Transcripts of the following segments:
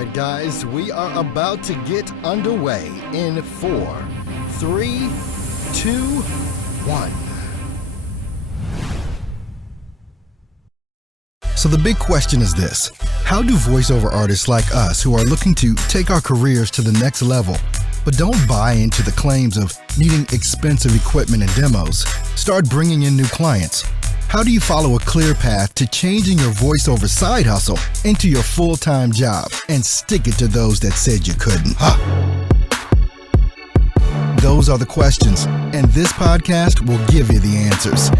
right, guys, we are about to get underway in 4, 3, 2, 1. So the big question is this: how do voiceover artists like us who are looking to take our careers to the next level, but don't buy into the claims of needing expensive equipment and demos, start bringing in new clients? How do you follow a clear path to changing your voiceover side hustle into your full-time job and stick it to those that said you couldn't? Those are the questions, and this podcast will give you the answers.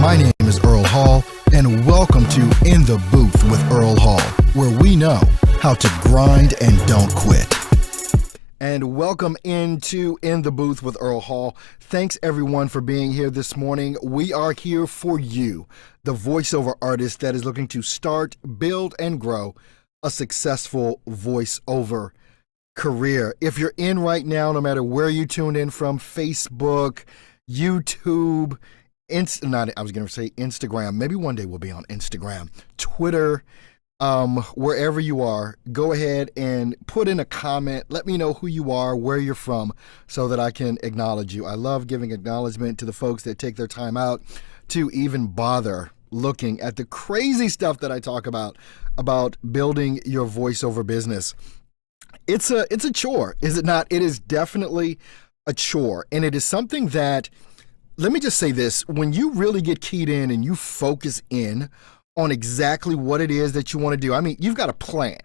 My name is Earl Hall, and welcome to In the Booth with Earl Hall, where we know how to grind and don't quit. And welcome into In the Booth with Earl Hall. Thanks everyone for being here this morning. We are here for you, the voiceover artist that is looking to start, build, and grow a successful voiceover career. If you're in right now, no matter where you tuned in from, Facebook, YouTube, Instagram. Maybe one day we'll be on Instagram, Twitter, wherever you are, go ahead and put in a comment. Let me know who you are, where you're from, so that I can acknowledge you. I love giving acknowledgement to the folks that take their time out to even bother looking at the crazy stuff that I talk about building your voiceover business. It's a chore, is it not? It is definitely a chore, and it is something that, let me just say this, when you really get keyed in and you focus in on exactly what it is that you want to do. I mean, you've got a plan.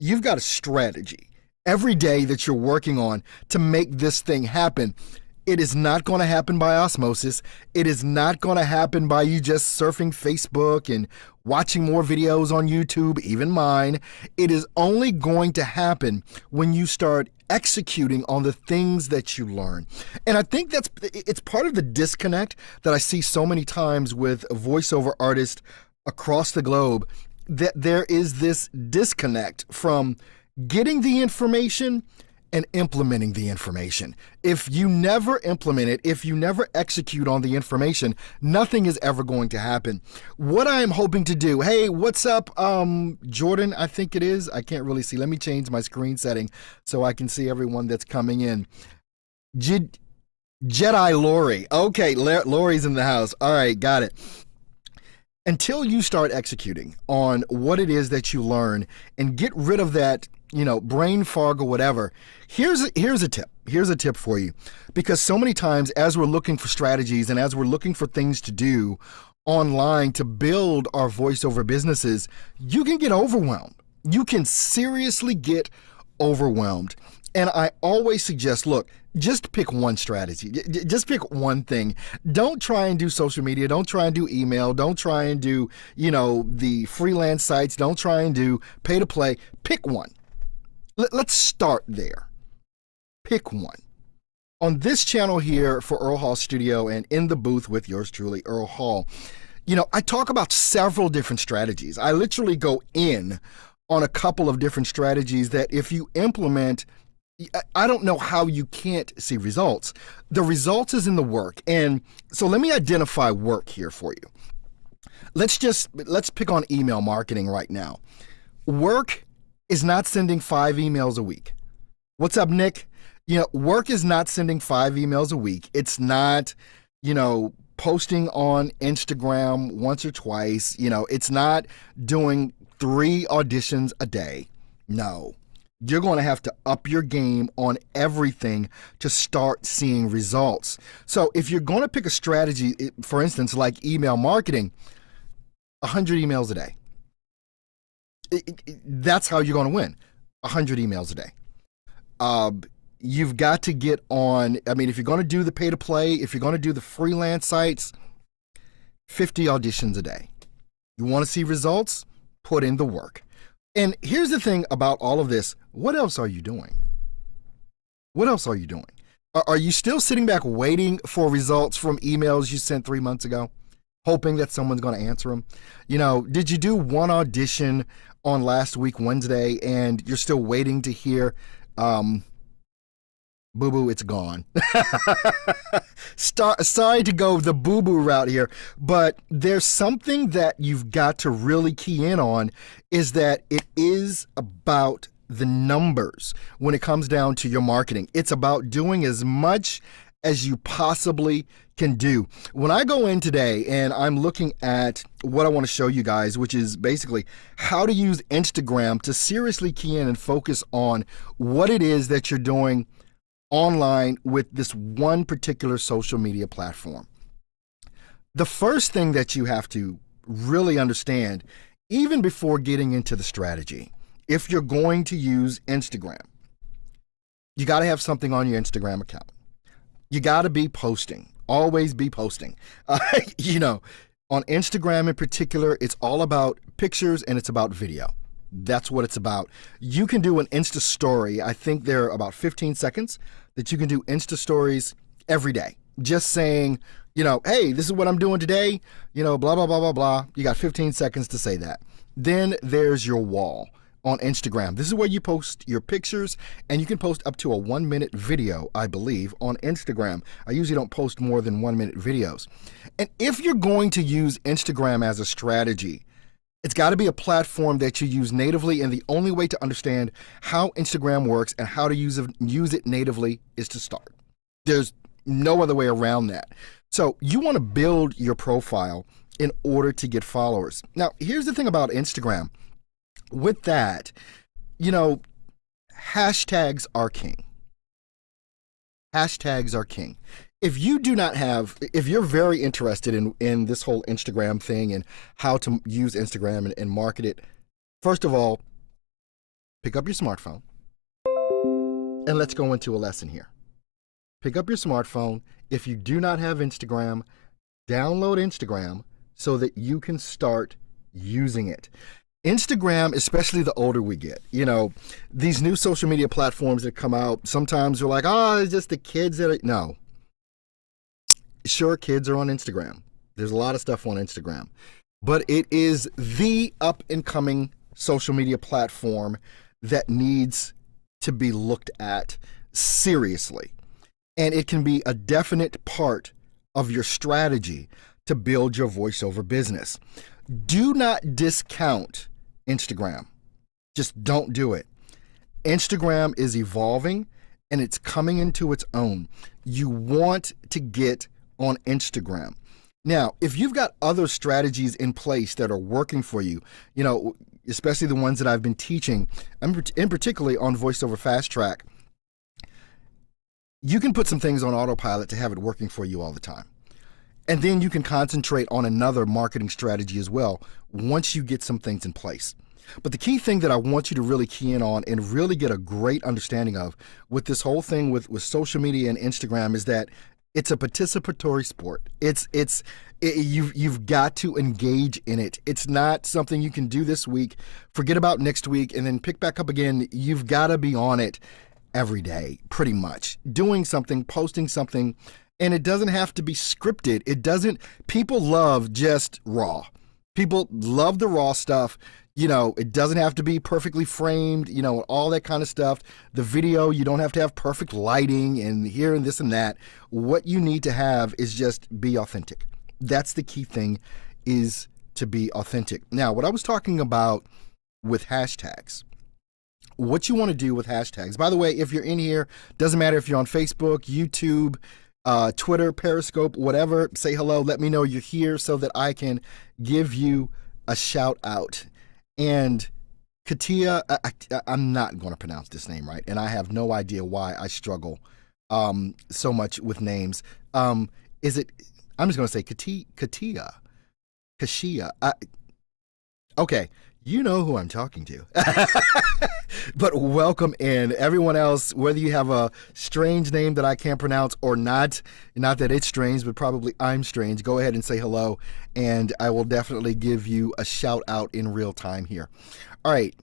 You've got a strategy every day that you're working on to make this thing happen. It is not going to happen by osmosis. It is not going to happen by you just surfing Facebook and watching more videos on YouTube, even mine. It is only going to happen when you start executing on the things that you learn. And I think it's part of the disconnect that I see so many times with voiceover artists across the globe, that there is this disconnect from getting the information and implementing the information. If you never implement it, if you never execute on the information, nothing is ever going to happen. What I am hoping to do, hey, what's up, Jordan, I think it is. I can't really see. Let me change my screen setting so I can see everyone that's coming in. Jedi Lori. Okay, Lori's in the house. All right, got it. Until you start executing on what it is that you learn and get rid of that, brain fog or whatever, here's a tip. Here's a tip for you. Because so many times as we're looking for strategies and as we're looking for things to do online to build our voiceover businesses, you can get overwhelmed. You can seriously get overwhelmed. And I always suggest, look, just pick one strategy. Just pick one thing. Don't try and do social media. Don't try and do email. Don't try and do, the freelance sites. Don't try and do pay to play. Pick one. Let's start there. Pick one. On this channel here for Earl Hall Studio and In the Booth with yours truly, Earl Hall, I talk about several different strategies. I literally go in on a couple of different strategies that if you implement, I don't know how you can't see results. The results is in the work. And so let me identify work here for you. Let's pick on email marketing right now. Work is not sending 5 emails a week. What's up, Nick? Work is not sending 5 emails a week. It's not, posting on Instagram once or twice. It's not doing 3 auditions a day. No. You're going to have to up your game on everything to start seeing results. So if you're going to pick a strategy, for instance, like email marketing, 100 emails a day. That's how you're going to win. 100 emails a day. You've got to get on, if you're going to do the pay to play, if you're going to do the freelance sites, 50 auditions a day. You want to see results? Put in the work. And here's the thing about all of this. What else are you doing? What else are you doing? Are you still sitting back waiting for results from emails you sent 3 months ago, hoping that someone's going to answer them? Did you do one audition on last week, Wednesday, and you're still waiting to hear, boo-boo, it's gone. Sorry to go the boo-boo route here, but there's something that you've got to really key in on, is that it is about the numbers when it comes down to your marketing. It's about doing as much as you possibly can do. When I go in today and I'm looking at what I want to show you guys, which is basically how to use Instagram to seriously key in and focus on what it is that you're doing online with this one particular social media platform. The first thing that you have to really understand, even before getting into the strategy, if you're going to use Instagram, you got to have something on your Instagram account. You got to be posting, always be posting. You know, on Instagram in particular, it's all about pictures and it's about video. That's what it's about. You can do an Insta story. I think they're about 15 seconds that you can do Insta stories every day. Just saying, you know, hey, this is what I'm doing today, you know, blah, blah, blah, blah, blah. You got 15 seconds to say that. Then there's your wall on Instagram. This is where you post your pictures, and you can post up to a 1-minute video, I believe, on Instagram. I usually don't post more than 1-minute videos. And if you're going to use Instagram as a strategy, it's got to be a platform that you use natively, and the only way to understand how Instagram works and how to use it natively is to start. There's no other way around that. So you want to build your profile in order to get followers. Now, here's the thing about Instagram. With that, you know, hashtags are king. Hashtags are king. If you do not have, if you're very interested in this whole Instagram thing and how to use Instagram and market it, first of all, pick up your smartphone and let's go into a lesson here. Pick up your smartphone. If you do not have Instagram, download Instagram so that you can start using it. Instagram, especially the older we get, you know, these new social media platforms that come out, sometimes you're like, oh, it's just the kids that are, no. Sure, kids are on Instagram. There's a lot of stuff on Instagram. But it is the up-and-coming social media platform that needs to be looked at seriously. And it can be a definite part of your strategy to build your voiceover business. Do not discount Instagram. Just don't do it. Instagram is evolving and it's coming into its own. You want to get on Instagram. Now, if you've got other strategies in place that are working for you, you know, especially the ones that I've been teaching, in particularly on VoiceOver Fast Track, you can put some things on autopilot to have it working for you all the time. And then you can concentrate on another marketing strategy as well once you get some things in place. But the key thing that I want you to really key in on and really get a great understanding of with this whole thing with social media and Instagram is that it's a participatory sport. You've got to engage in it. It's not something you can do this week, forget about next week, and then pick back up again. You've got to be on it every day, pretty much. Doing something, posting something, and it doesn't have to be scripted. People love just raw. People love the raw stuff. You know, it doesn't have to be perfectly framed, you know, all that kind of stuff. The video, you don't have to have perfect lighting and here and this and that. What you need to have is just be authentic. That's the key thing, is to be authentic. Now, what I was talking about with hashtags, what you want to do with hashtags. By the way, if you're in here, doesn't matter if you're on Facebook, YouTube, Twitter, Periscope, whatever, say hello. Let me know you're here so that I can give you a shout out. And Katia, I'm not going to pronounce this name right, and I have no idea why I struggle so much with names. Is it? I'm just going to say Katia, Kashia. Okay, you know who I'm talking to. But welcome in. Everyone else, whether you have a strange name that I can't pronounce or not that it's strange, but probably I'm strange, go ahead and say hello, and I will definitely give you a shout out in real time here. All right,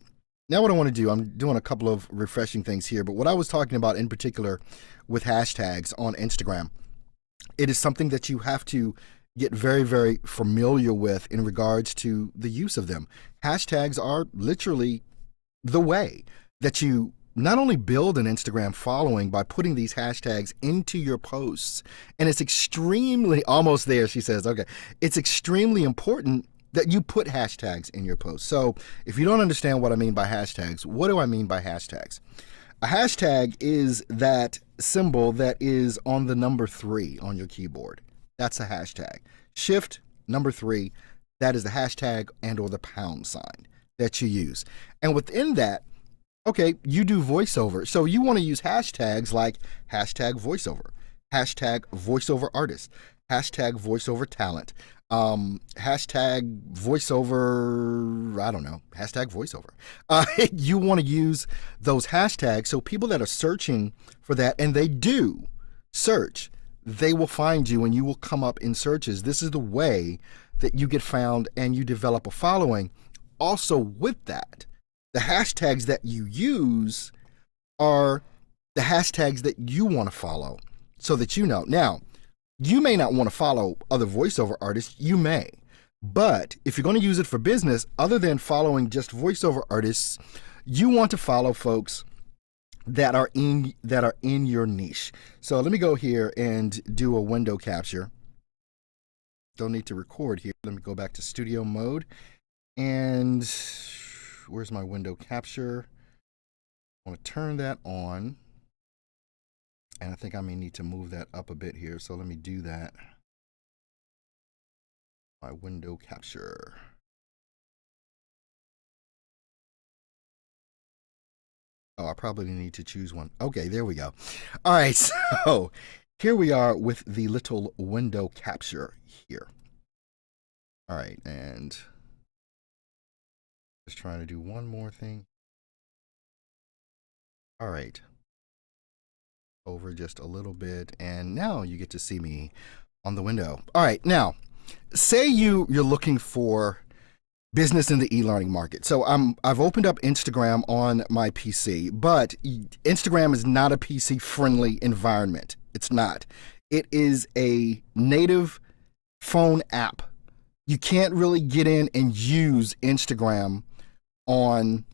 now what I want to do, I'm doing a couple of refreshing things here, but what I was talking about in particular with hashtags on Instagram, it is something that you have to get very, very familiar with in regards to the use of them. Hashtags are literally the way that you not only build an Instagram following by putting these hashtags into your posts, and it's extremely, almost there, she says, okay, it's extremely important that you put hashtags in your posts. So if you don't understand what I mean by hashtags, what do I mean by hashtags? A hashtag is that symbol that is on the number 3 on your keyboard. That's a hashtag. Shift number 3, that is the hashtag and or the pound sign that you use. And within that, okay, you do voiceover. So you want to use hashtags like hashtag voiceover, hashtag voiceover artist, hashtag voiceover talent, hashtag voiceover, I don't know, hashtag voiceover. You want to use those hashtags so people that are searching for that, and they do search, they will find you and you will come up in searches. This is the way that you get found and you develop a following. Also, with that, the hashtags that you use are the hashtags that you want to follow so that you know. Now, you may not want to follow other voiceover artists, you may. But if you're going to use it for business, other than following just voiceover artists, you want to follow folks that are in your niche. So let me go here and do a window capture. Don't need to record here. Let me go back to studio mode. And where's my window capture? I want to turn that on. And I think I may need to move that up a bit here. So let me do that. My window capture. Oh, I probably need to choose one. Okay, there we go. All right, so here we are with the little window capture here. All right, and just trying to do one more thing. All right. Over just a little bit, and now you get to see me on the window. All right, now, say you're looking for business in the e-learning market. So I've opened up Instagram on my PC, but Instagram is not a PC-friendly environment. It's not. It is a native phone app. You can't really get in and use Instagram on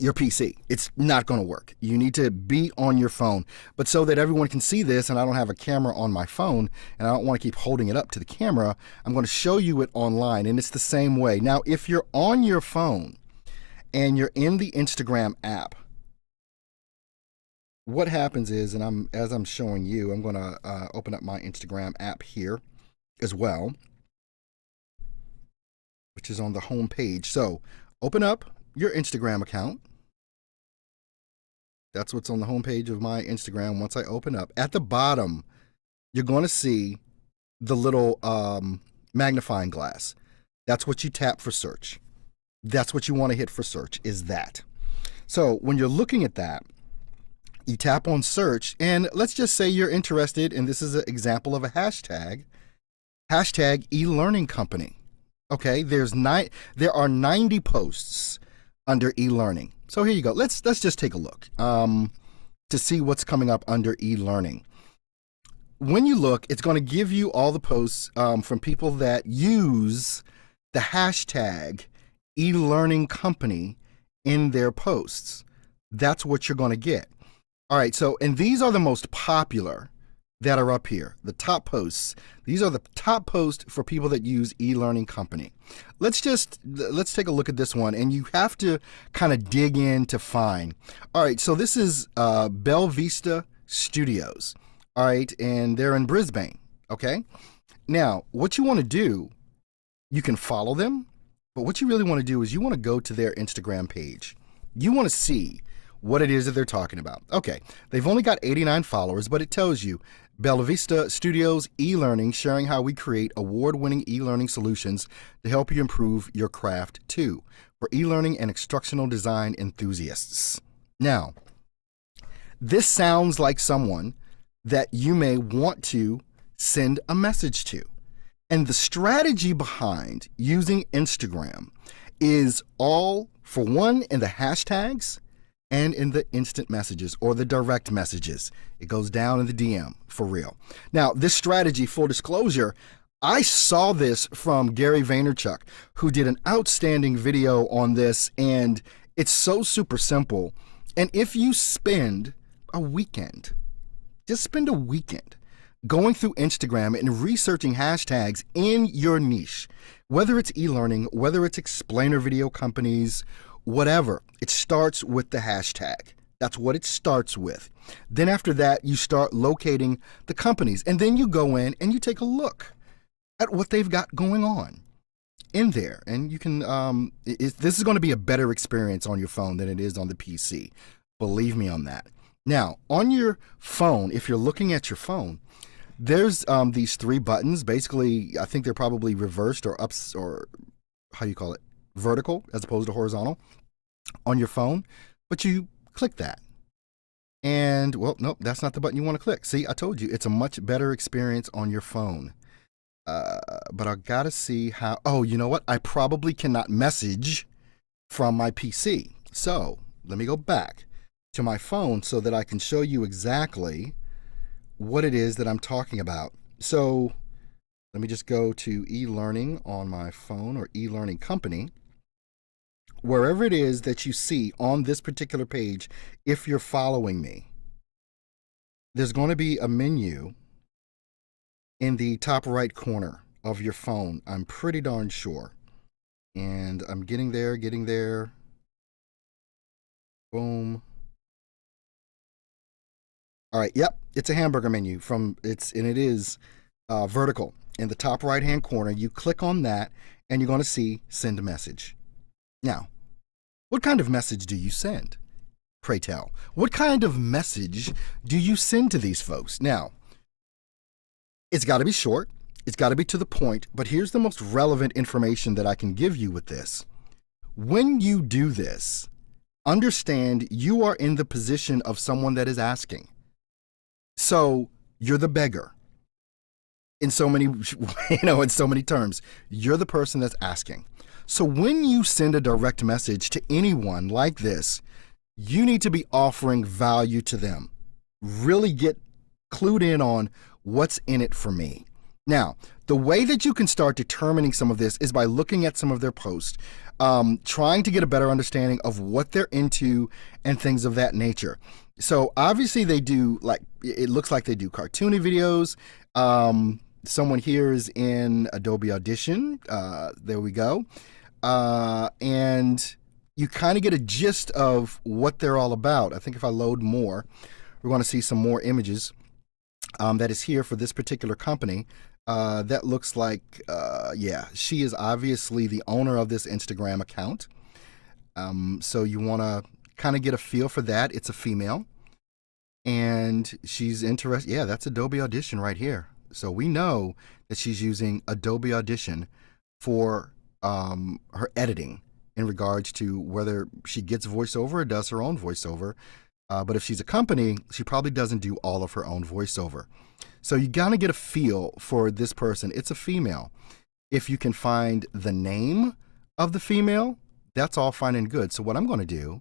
your PC. It's not going to work. You need to be on your phone. But so that everyone can see this, and I don't have a camera on my phone, and I don't want to keep holding it up to the camera, I'm going to show you it online, and it's the same way. Now, if you're on your phone and you're in the Instagram app, what happens is, and as I'm showing you, I'm going to open up my Instagram app here as well, which is on the home page. So open up your Instagram account. That's what's on the homepage of my Instagram. Once I open up, at the bottom, you're going to see the little magnifying glass. That's what you tap for search. That's what you want to hit for search, is that. So when you're looking at that, you tap on search, and let's just say you're interested, and this is an example of a hashtag e-learning company. Okay, there are 90 posts under e-learning. So here you go. Let's just take a look to see what's coming up under e-learning. When you look, it's going to give you all the posts from people that use the hashtag e-learning company in their posts. That's what you're going to get. All right, so, and these are the most popular that are up here, the top posts. These are the top posts for people that use e-learning company. Let's take a look at this one, and you have to kind of dig in to find. All right, so this is Bella Vista Studios. All right, and they're in Brisbane. Okay, now what you want to do, you can follow them, but what you really want to do is you want to go to their Instagram page. You want to see what it is that they're talking about. Okay, they've only got 89 followers, but it tells you Bella Vista Studios e-learning, sharing how we create award-winning e-learning solutions to help you improve your craft too, for e-learning and instructional design enthusiasts. Now, this sounds like someone that you may want to send a message to. And the strategy behind using Instagram is all, for one, in the hashtags and in the instant messages or the direct messages. It goes down in the DM, for real. Now, this strategy, full disclosure, I saw this from Gary Vaynerchuk, who did an outstanding video on this, and it's so super simple. And if you spend a weekend, just spend a weekend going through Instagram and researching hashtags in your niche, whether it's e-learning, whether it's explainer video companies, whatever, it starts with the hashtag. That's what it starts with. Then after that, you start locating the companies, and then you go in and you take a look at what they've got going on in there, and you can. This is going to be a better experience on your phone than it is on the PC. Believe me on that. Now, on your phone, if you're looking at your phone, there's these three buttons. Basically, I think they're probably reversed or ups, or how do you call it, vertical as opposed to horizontal on your phone. But you click that. And, well, nope, that's not the button you want to click. See, I told you, it's a much better experience on your phone. But I gotta see how. Oh, you know what? I probably cannot message from my PC. So let me go back to my phone so that I can show you exactly what it is that I'm talking about. So let me just go to e-learning on my phone, or e-learning company. Wherever it is that you see on this particular page, if you're following me, there's going to be a menu in the top right corner of your phone. I'm pretty darn sure. And I'm getting there, getting there. Boom. All right, yep, it's a hamburger menu and it is vertical. In the top right hand corner, you click on that and you're going to see send a message. Now, what kind of message do you send? Pray tell. What kind of message do you send to these folks? Now, it's got to be short, it's got to be to the point, but here's the most relevant information that I can give you with this. When you do this, understand you are in the position of someone that is asking. So you're the beggar. In so many, in so many terms, you're the person that's asking. So when you send a direct message to anyone like this, you need to be offering value to them. Really get clued in on what's in it for me. Now, the way that you can start determining some of this is by looking at some of their posts, trying to get a better understanding of what they're into and things of that nature. So obviously they do, like, it looks like they do cartoony videos. Someone here is in Adobe Audition. There we go. And you kind of get a gist of what they're all about. I think if I load more, we're going to see some more images that is here for this particular company. That looks like, yeah, she is obviously the owner of this Instagram account. So you want to kind of get a feel for that. It's a female. And she's interested. Yeah, that's Adobe Audition right here. So we know that she's using Adobe Audition for her editing in regards to whether she gets voiceover or does her own voiceover. But if she's a company, she probably doesn't do all of her own voiceover. So you gotta get a feel for this person. It's a female. If you can find the name of the female, that's all fine and good. So what I'm going to do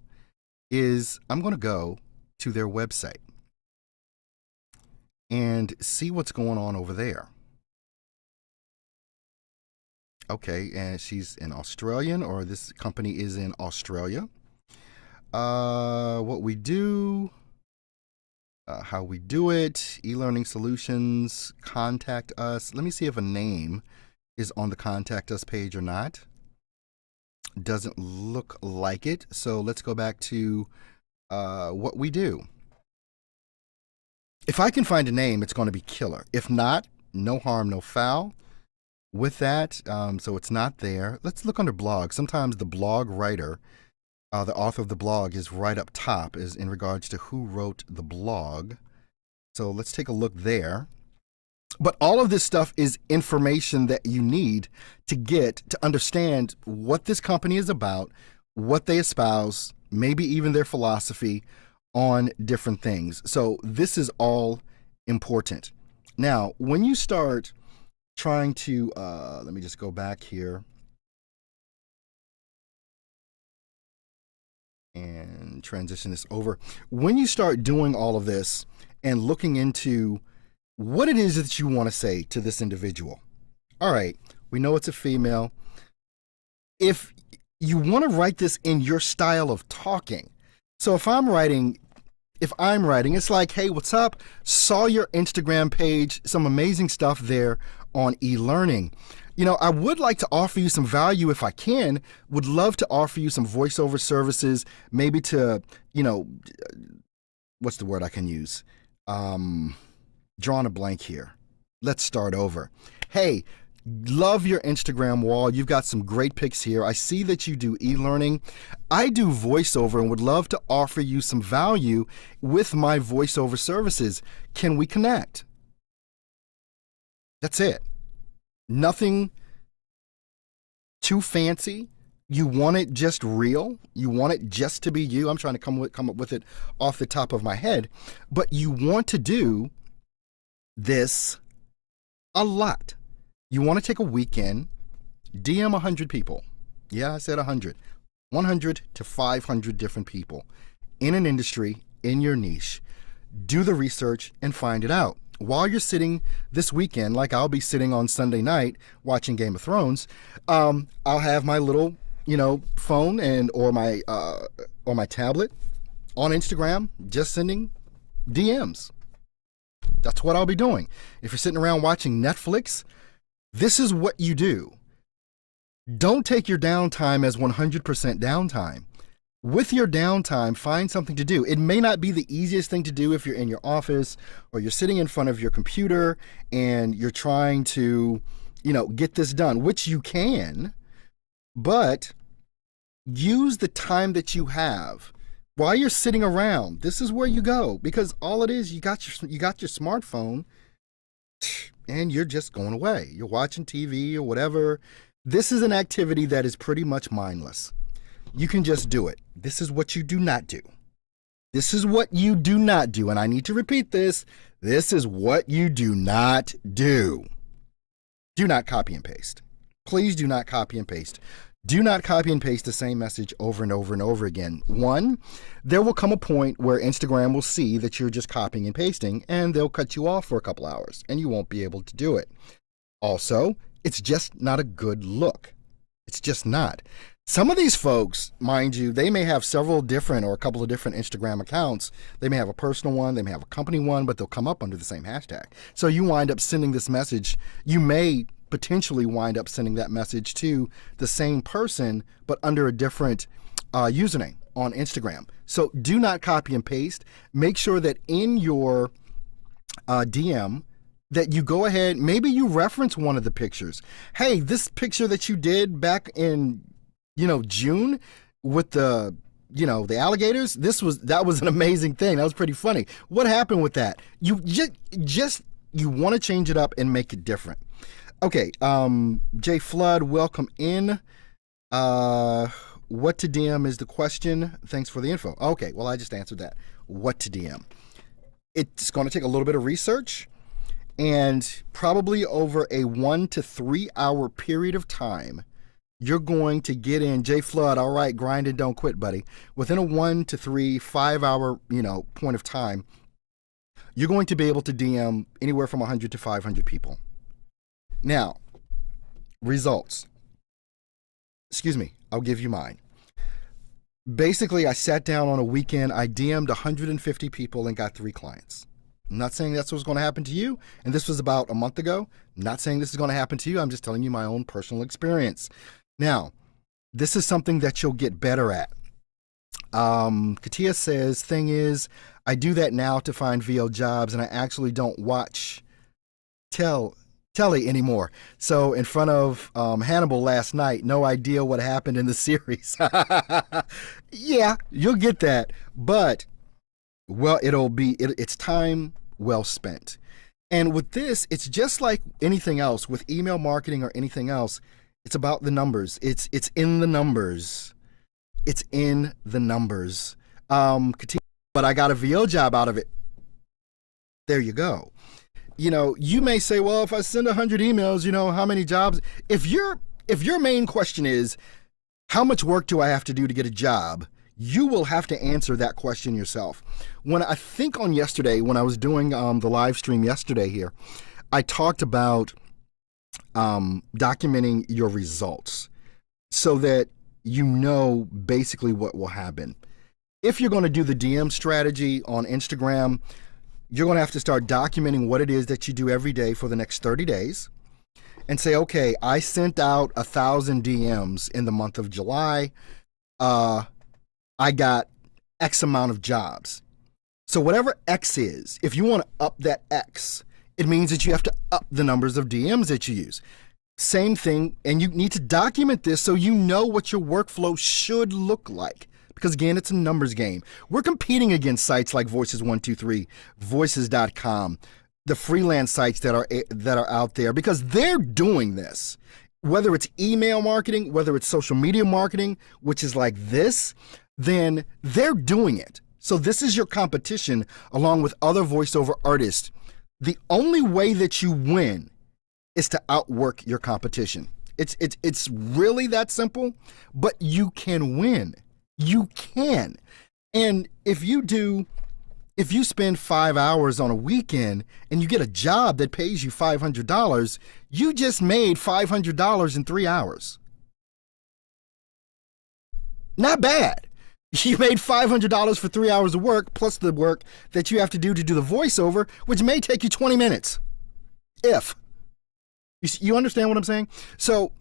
is I'm going to go to their website and see what's going on over there. Okay, and she's an Australian, or this company is in Australia. What we do, how we do it, e-learning solutions, contact us. Let me see if a name is on the contact us page or not. Doesn't look like it. So let's go back to what we do. If I can find a name, it's going to be killer. If not, no harm, no foul with that. So it's not there. Let's look under blog. Sometimes the blog writer, the author of the blog, is right up top is in regards to who wrote the blog. So let's take a look there. But all of this stuff is information that you need to get to understand what this company is about, what they espouse, maybe even their philosophy on different things. So this is all important. Now, when you start trying to, let me just go back here and transition this over. When you start doing all of this and looking into what it is that you want to say to this individual. All right, we know it's a female. If you want to write this in your style of talking, so if I'm writing, if I'm writing, it's like, hey, what's up? Saw your Instagram page, some amazing stuff there on e-learning. I would like to offer you some value if I can. Would love to offer you some voiceover services, maybe to, what's the word I can use? Drawing a blank here. Let's start over. Hey, love your Instagram wall. You've got some great pics here. I see that you do e-learning. I do voiceover and would love to offer you some value with my voiceover services. Can we connect? That's it. Nothing too fancy. You want it just real. You want it just to be you. I'm trying to come up with it off the top of my head. But you want to do this a lot. You want to take a weekend, DM 100 people. Yeah, I said 100. 100 to 500 different people in an industry, in your niche. Do the research and find it out. While you're sitting this weekend, like I'll be sitting on Sunday night watching Game of Thrones, I'll have my little, phone or my tablet on Instagram, just sending DMs. That's what I'll be doing. If you're sitting around watching Netflix, this is what you do. Don't take your downtime as 100% downtime. With your downtime, find something to do. It may not be the easiest thing to do if you're in your office or you're sitting in front of your computer and you're trying to, get this done, which you can, but use the time that you have while you're sitting around. This is where you go, because all it is, you got your smartphone and you're just going away. You're watching TV or whatever. This is an activity that is pretty much mindless. You can just do it. This is what you do not do. This is what you do not do. And I need to repeat this. This is what you do not do. Do not copy and paste. Please do not copy and paste. Do not copy and paste the same message over and over and over again. One, there will come a point where Instagram will see that you're just copying and pasting, and they'll cut you off for a couple hours, and you won't be able to do it. Also, it's just not a good look. It's just not. Some of these folks, mind you, they may have several different or a couple of different Instagram accounts. They may have a personal one, they may have a company one, but they'll come up under the same hashtag. So you wind up sending this message. You may potentially wind up sending that message to the same person, but under a different username on Instagram. So do not copy and paste. Make sure that in your DM, that you go ahead, maybe you reference one of the pictures. Hey, this picture that you did back in June with the alligators, that was an amazing thing. That was pretty funny. What happened with that? You you want to change it up and make it different. Okay, Jay Flood, welcome in. What to DM is the question. Thanks for the info. Okay, well, I just answered that. What to DM? It's going to take a little bit of research, and probably over a 1 to 3 hour period of time, you're going to get in. Jay Flood, all right, grind and don't quit, buddy. Within a 1 to 3, 5 hour, point of time, you're going to be able to DM anywhere from 100 to 500 people. Now, results. Excuse me, I'll give you mine. Basically, I sat down on a weekend, I DM'd 150 people and got 3 clients. I'm not saying that's what's going to happen to you, and this was about a month ago. I'm not saying this is going to happen to you. I'm just telling you my own personal experience. Now, this is something that you'll get better at. Katia says, thing is, I do that now to find VO jobs, and I actually don't watch telly anymore. So in front of Hannibal last night, no idea what happened in the series. Yeah, you'll get that. But, well, it's time well spent. And with this, it's just like anything else, with email marketing or anything else, it's about the numbers. It's in the numbers. It's in the numbers. But I got a VO job out of it. There you go. You may say, well, if I send 100 emails, how many jobs? If your main question is, how much work do I have to do to get a job? You will have to answer that question yourself. I think on yesterday, when I was doing the live stream yesterday here, I talked about documenting your results so that basically what will happen. if you're going to do the DM strategy on Instagram, you're going to have to start documenting what it is that you do every day for the next 30 days and say, okay, I sent out 1,000 DMs in the month of July. I got X amount of jobs. So whatever X is, if you want to up that X, it means that you have to up the numbers of DMs that you use. Same thing, and you need to document this so you know what your workflow should look like. Because again, it's a numbers game. We're competing against sites like Voices123, Voices.com, the freelance sites that are out there, because they're doing this. Whether it's email marketing, whether it's social media marketing, which is like this, then they're doing it. So this is your competition along with other voiceover artists. The only way that you win is to outwork your competition. It's really that simple, but you can win. You can. And if you spend 5 hours on a weekend and you get a job that pays you $500, you just made $500 in 3 hours. Not bad. You made $500 for 3 hours of work, plus the work that you have to do the voiceover, which may take you 20 minutes. If. You understand what I'm saying? So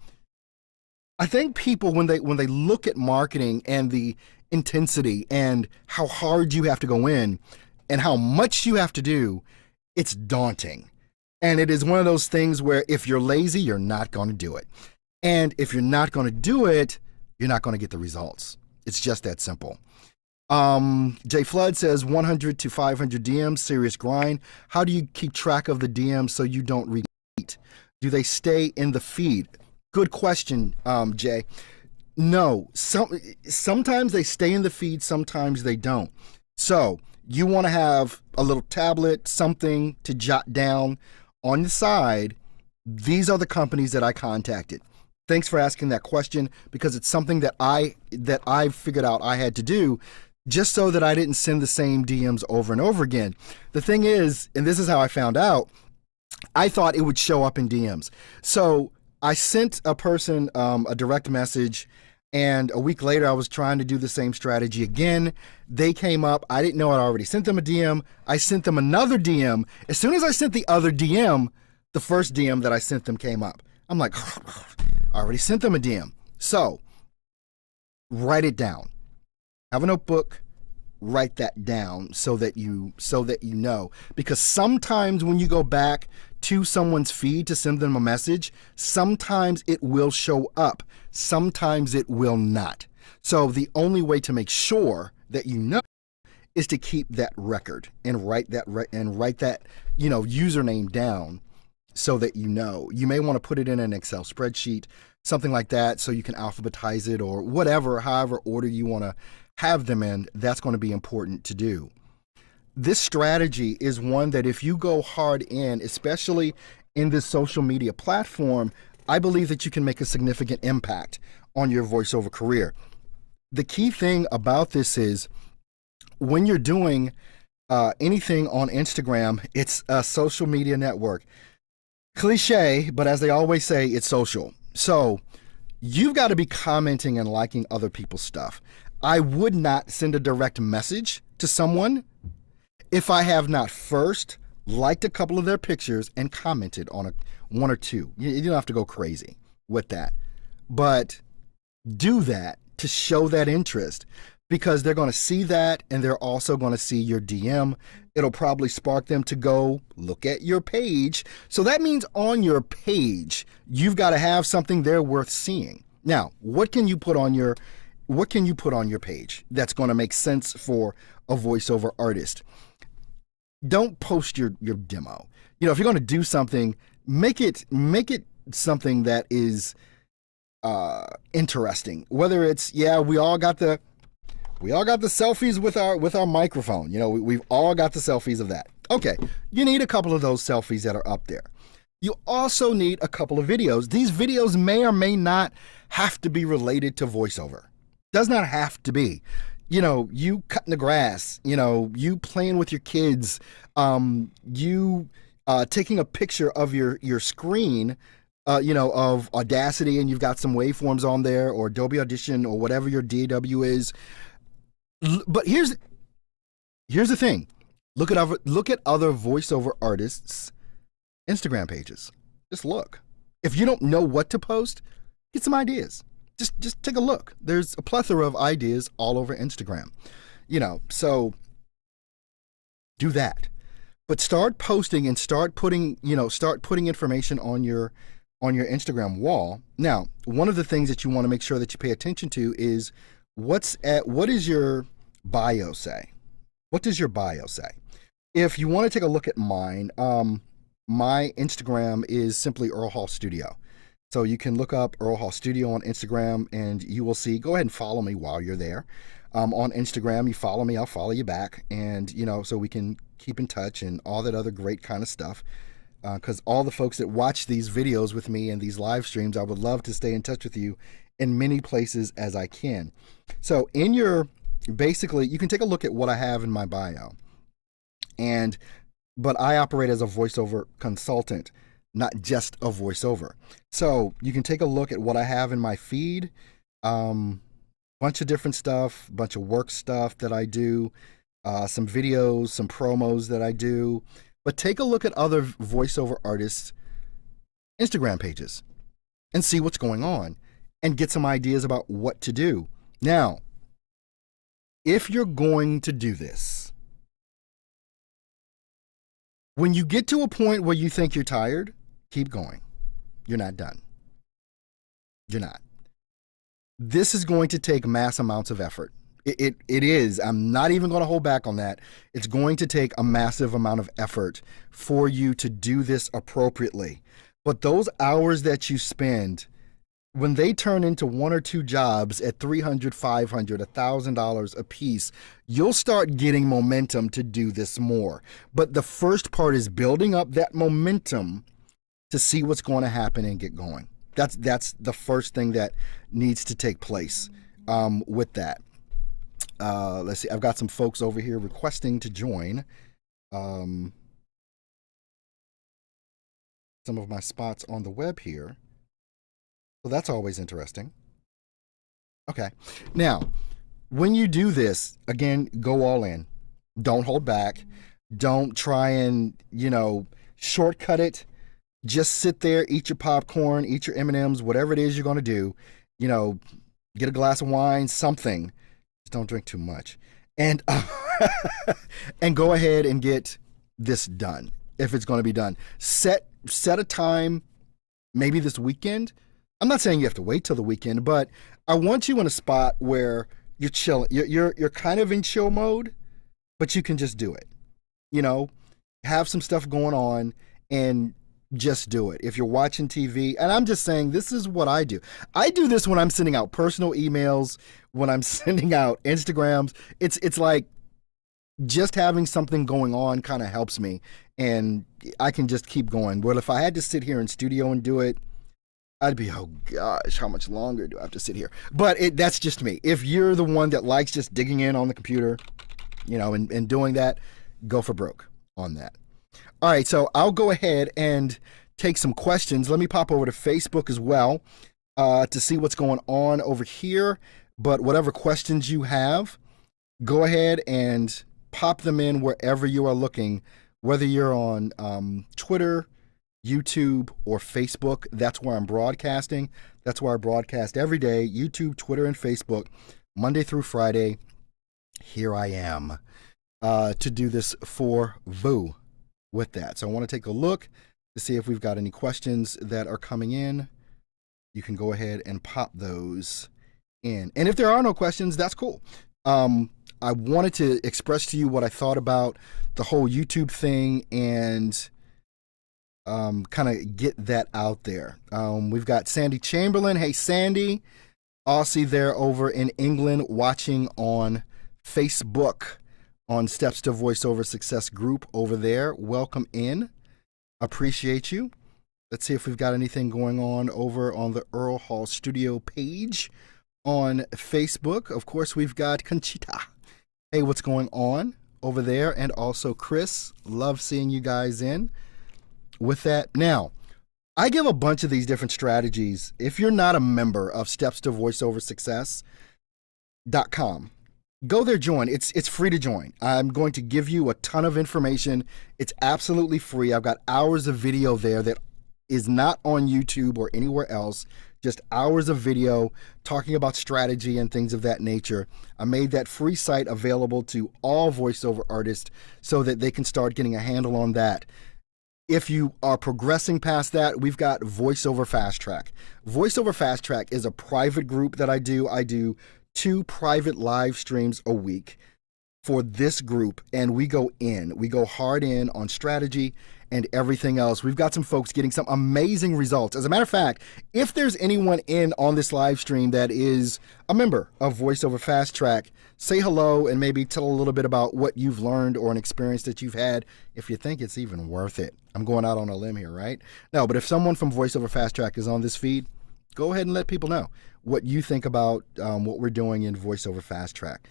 I think people, when they look at marketing and the intensity and how hard you have to go in and how much you have to do, it's daunting. And it is one of those things where if you're lazy, you're not going to do it. And if you're not going to do it, you're not going to get the results. It's just that simple. Jay Flood says 100 to 500 DMs, serious grind. How do you keep track of the DMs so you don't repeat? Do they stay in the feed? Good question, Jay. No, sometimes they stay in the feed, sometimes they don't. So you want to have a little tablet, something to jot down on the side. These are the companies that I contacted. Thanks for asking that question, because it's something that I figured out I had to do just so that I didn't send the same DMs over and over again. The thing is, and this is how I found out, I thought it would show up in DMs. So I sent a person a direct message, and a week later I was trying to do the same strategy again. They came up. I didn't know I'd already sent them a DM. I sent them another DM. As soon as I sent the other DM, the first DM that I sent them came up. I'm like, I already sent them a DM. So write it down. Have a notebook. Write that down so that you know. Because sometimes when you go back to someone's feed to send them a message, sometimes it will show up. Sometimes it will not. So the only way to make sure that you know is to keep that record and write that username down so that you know. You may want to put it in an Excel spreadsheet, something like that, so you can alphabetize it or whatever, however order you want to have them in. That's going to be important to do. This strategy is one that if you go hard in, especially in this social media platform, I believe that you can make a significant impact on your voiceover career. The key thing about this is when you're doing anything on Instagram, it's a social media network. Cliche, but as they always say, it's social. So you've got to be commenting and liking other people's stuff. I would not send a direct message to someone if I have not first liked a couple of their pictures and commented on one or two. You don't have to go crazy with that. But do that to show that interest, because they're going to see that and they're also going to see your DM. It'll probably spark them to go look at your page. So that means on your page, you've got to have something there worth seeing. Now, what can you put on your page that's going to make sense for a voiceover artist? Don't post your demo. If you're going to do something, make it something that is interesting. Whether it's, we all got the selfies with our microphone. We've all got the selfies of that. Okay, you need a couple of those selfies that are up there. You also need a couple of videos. These videos may or may not have to be related to voiceover. Does not have to be. You cutting the grass, you playing with your kids, you taking a picture of your screen, of Audacity, and you've got some waveforms on there, or Adobe Audition, or whatever your DAW is. But here's the thing. Look at other voiceover artists' Instagram pages. Just look. If you don't know what to post, get some ideas. Just take a look. There's a plethora of ideas all over Instagram. So do that. But start posting and start putting information on your Instagram wall. Now, one of the things that you want to make sure that you pay attention to is what is your bio say? What does your bio say? If you want to take a look at mine, my Instagram is simply Earl Hall Studio. So you can look up Earl Hall Studio on Instagram and you will see. Go ahead and follow me while you're there. On Instagram, you follow me, I'll follow you back, and so we can keep in touch and all that other great kind of stuff. Because all the folks that watch these videos with me and these live streams, I would love to stay in touch with you in many places as I can. So basically, you can take a look at what I have in my bio. But I operate as a voiceover consultant, not just a voiceover. So you can take a look at what I have in my feed. Bunch of different stuff, bunch of work stuff that I do, some videos, some promos that I do. But take a look at other voiceover artists' Instagram pages and see what's going on and get some ideas about what to do. Now, if you're going to do this, when you get to a point where you think you're tired, keep going. You're not done. You're not. This is going to take mass amounts of effort. It is. I'm not even going to hold back on that. It's going to take a massive amount of effort for you to do this appropriately. But those hours that you spend, when they turn into one or two jobs at $300, $500, $1,000 a piece, you'll start getting momentum to do this more. But the first part is building up that momentum to see what's going to happen and get going. That's the first thing that needs to take place with that. Let's see. I've got some folks over here requesting to join some of my spots on the web here. So that's always interesting. Okay. Now, when you do this, again, go all in. Don't hold back. Don't try and, shortcut it. Just sit there, eat your popcorn, eat your M&Ms, whatever it is you're going to do. Get a glass of wine, something. Just don't drink too much. And and go ahead and get this done if it's going to be done. Set a time, maybe this weekend. I'm not saying you have to wait till the weekend, but I want you in a spot where you're chilling. You're kind of in chill mode, but you can just do it. Have some stuff going on and just do it. If you're watching TV, and I'm just saying this is what I do. I do this when I'm sending out personal emails, when I'm sending out Instagrams. It's like just having something going on kind of helps me, and I can just keep going. Well, if I had to sit here in studio and do it, I'd be, oh gosh, how much longer do I have to sit here? But that's just me. If you're the one that likes just digging in on the computer, and doing that, go for broke on that. All right, so I'll go ahead and take some questions. Let me pop over to Facebook as well to see what's going on over here. But whatever questions you have, go ahead and pop them in wherever you are looking, whether you're on Twitter, YouTube, or Facebook. That's where I'm broadcasting. That's where I broadcast every day, YouTube, Twitter, and Facebook, Monday through Friday. Here I am to do this for you with that. So I want to take a look to see if we've got any questions that are coming in. You can go ahead and pop those in. And if there are no questions, that's cool. I wanted to express to you what I thought about the whole YouTube thing and kind of get that out there. We've got Sandy Chamberlain. Hey, Sandy. Aussie there over in England watching on Facebook. On Steps to Voiceover Success group over there. Welcome in. Appreciate you. Let's see if we've got anything going on over on the Earl Hall Studio page on Facebook. Of course, we've got Conchita. Hey, what's going on over there? And also Chris. Love seeing you guys in with that. Now, I give a bunch of these different strategies. If you're not a member of Steps to Voiceover Success.com, Go there, join. It's free to join. I'm going to give you a ton of information. It's absolutely free. I've got hours of video there that is not on YouTube or anywhere else. Just hours of video talking about strategy and things of that nature. I made that free site available to all voiceover artists so that they can start getting a handle on that. If you are progressing past that, we've got VoiceOver Fast Track. VoiceOver Fast Track is a private group that I do. I do 2 private live streams a week for this group, and we go hard in on strategy and everything else. We've got some folks getting some amazing results. As a matter of fact, if there's anyone in on this live stream that is a member of VoiceOver Fast Track, say hello and maybe tell a little bit about what you've learned or an experience that you've had, if you think it's even worth it. I'm going out on a limb here, right? No, but if someone from VoiceOver Fast Track is on this feed, go ahead and let people know what you think about what we're doing in VoiceOver Fast Track.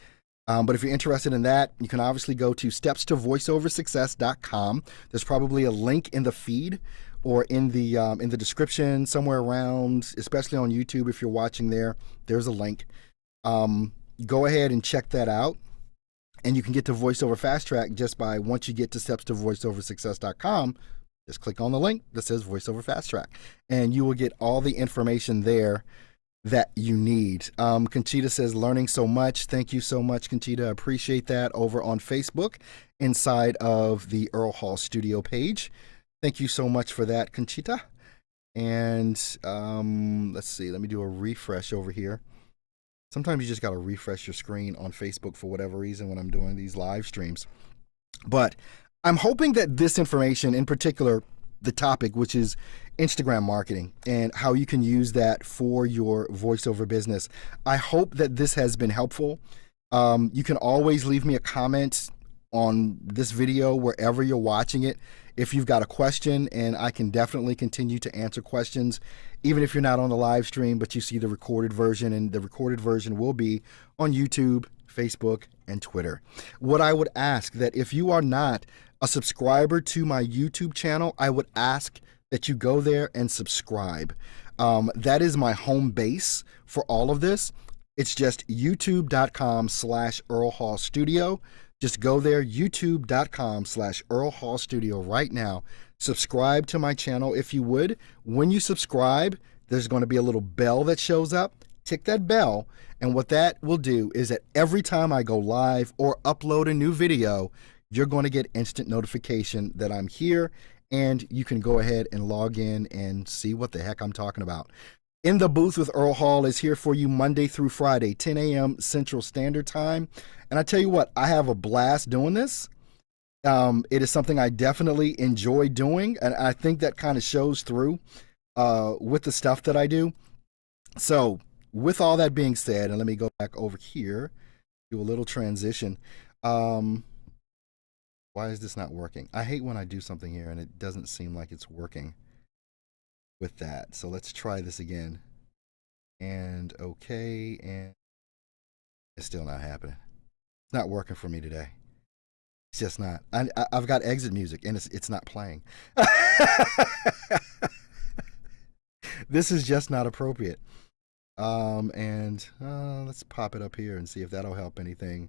But if you're interested in that, you can obviously go to stepstovoiceoversuccess.com. There's probably a link in the feed or in the description somewhere around, especially on YouTube if you're watching there. There's a link. Go ahead and check that out. And you can get to VoiceOver Fast Track just by, once you get to stepstovoiceoversuccess.com, just click on the link that says VoiceOver Fast Track. And you will get all the information there that you need. Conchita says, learning so much. Thank you so much, Conchita. Appreciate that, over on Facebook inside of the Earl Hall Studio page. Thank you so much for that, Conchita. And let's see, let me do a refresh over here. Sometimes you just got to refresh your screen on Facebook for whatever reason when I'm doing these live streams. But I'm hoping that this information, in particular, the topic, which is Instagram marketing and how you can use that for your voiceover business, I hope that this has been helpful. You can always leave me a comment on this video wherever you're watching it if you've got a question, and I can definitely continue to answer questions even if you're not on the live stream, but you see the recorded version, and the recorded version will be on YouTube, Facebook, and Twitter. What I would ask, that if you are not a subscriber to my YouTube channel, I would ask that you go there and subscribe. That is my home base for all of this. It's just youtube.com/Earl Hall Studio. Just go there, youtube.com/Earl Hall Studio right now. Subscribe to my channel if you would. When you subscribe, there's going to be a little bell that shows up. Tick that bell, and what that will do is that every time I go live or upload a new video, you're going to get instant notification that I'm here, and you can go ahead and log in and see what the heck I'm talking about. In the Booth with Earl Hall is here for you Monday through Friday, 10 a.m. Central Standard Time. And I tell you what, I have a blast doing this. It is something I definitely enjoy doing, and I think that kind of shows through with the stuff that I do. So with all that being said, and let me go back over here, do a little transition. Why is this not working? I hate when I do something here and it doesn't seem like it's working with that. So let's try this again. And okay, and it's still not happening. It's not working for me today. It's just not. I've got exit music and it's not playing. This is just not appropriate. Let's pop it up here and see if that'll help anything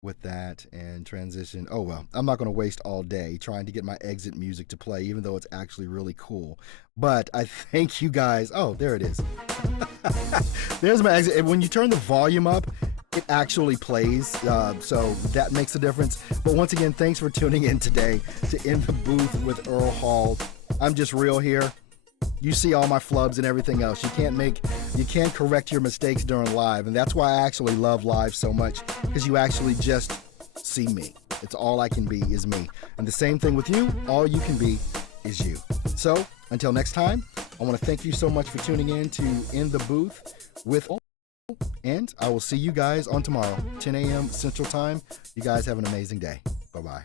with that and transition. Oh well, I'm not going to waste all day trying to get my exit music to play, even though it's actually really cool. But I thank you guys. Oh, there it is. There's my exit. And when you turn the volume up, it actually plays, so that makes a difference. But once again, thanks for tuning in today to In the Booth with Earl Hall. I'm just real here. You see all my flubs and everything else. You can't correct your mistakes during live, and that's why I actually love live so much, because you actually just see me. It's all I can be is me. And the same thing with you. All you can be is you. So until next time, I want to thank you so much for tuning in to In the Booth with, and I will see you guys on tomorrow, 10 a.m. Central Time. You guys have an amazing day. Bye-bye.